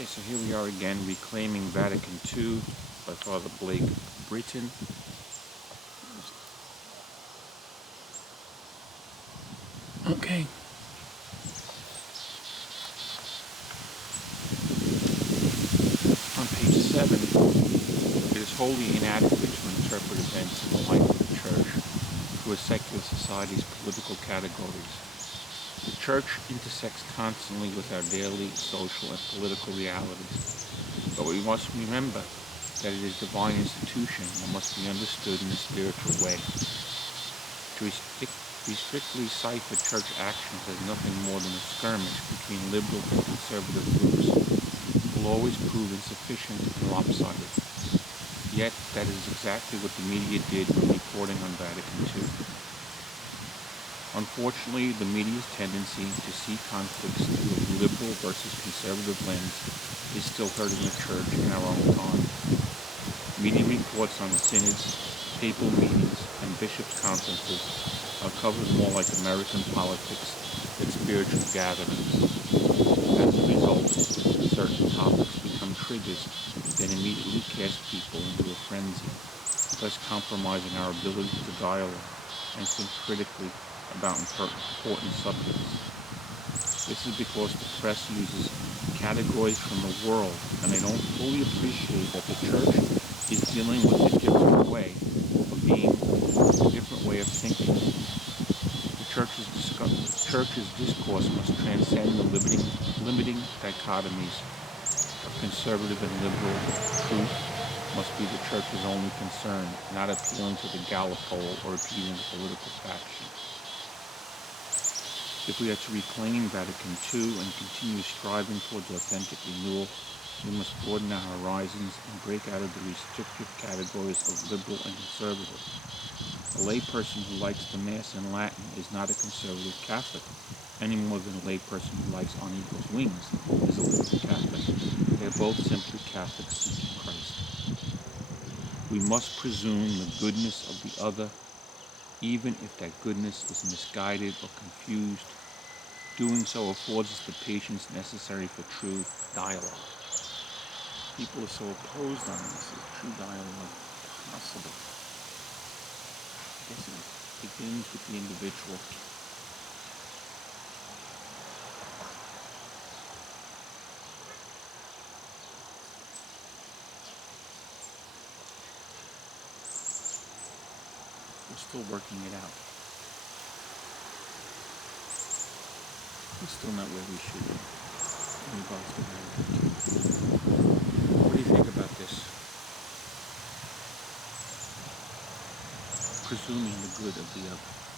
Okay, so here we are again, Reclaiming Vatican II by Father Blake Britton. Okay. On page 7, it is wholly inadequate to interpret events in the life of the Church through a secular society's political categories. The Church intersects constantly with our daily social and political realities, but we must remember that it is a divine institution and must be understood in a spiritual way. To strictly cipher church actions as nothing more than a skirmish between liberal and conservative groups will always prove insufficient and lopsided. Yet, that is exactly what the media did when reporting on Vatican II. Unfortunately, the media's tendency to see conflicts through a liberal versus conservative lens is still hurting the Church in our own time. Media reports on synods, papal meetings, and bishops' conferences are covered more like American politics than spiritual gatherings. As a result, certain topics become triggers that immediately cast people into a frenzy, thus compromising our ability to dialogue and think critically about important subjects. This is because the press uses categories from the world and they don't fully appreciate that the Church is dealing with a different way of being, a different way of thinking. The Church's discourse must transcend the limiting dichotomies of conservative and liberal. Truth must be the Church's only concern, not appealing to the Gallup poll or appealing to political faction. If we are to reclaim Vatican II and continue striving towards authentic renewal, we must broaden our horizons and break out of the restrictive categories of liberal and conservative. A layperson who likes the Mass in Latin is not a conservative Catholic, any more than a layperson who likes On Eagle's Wings is a liberal Catholic. They are both simply Catholics seeking Christ. We must presume the goodness of the other, even if that goodness is misguided or confused. Doing so affords us the patience necessary for true dialogue. People are so opposed on this. Is true dialogue possible? I guess it begins with the individual. We're still working it out. We're still not where we should be. In regards to Vatican II. What do you think about this? Presuming the good of the other.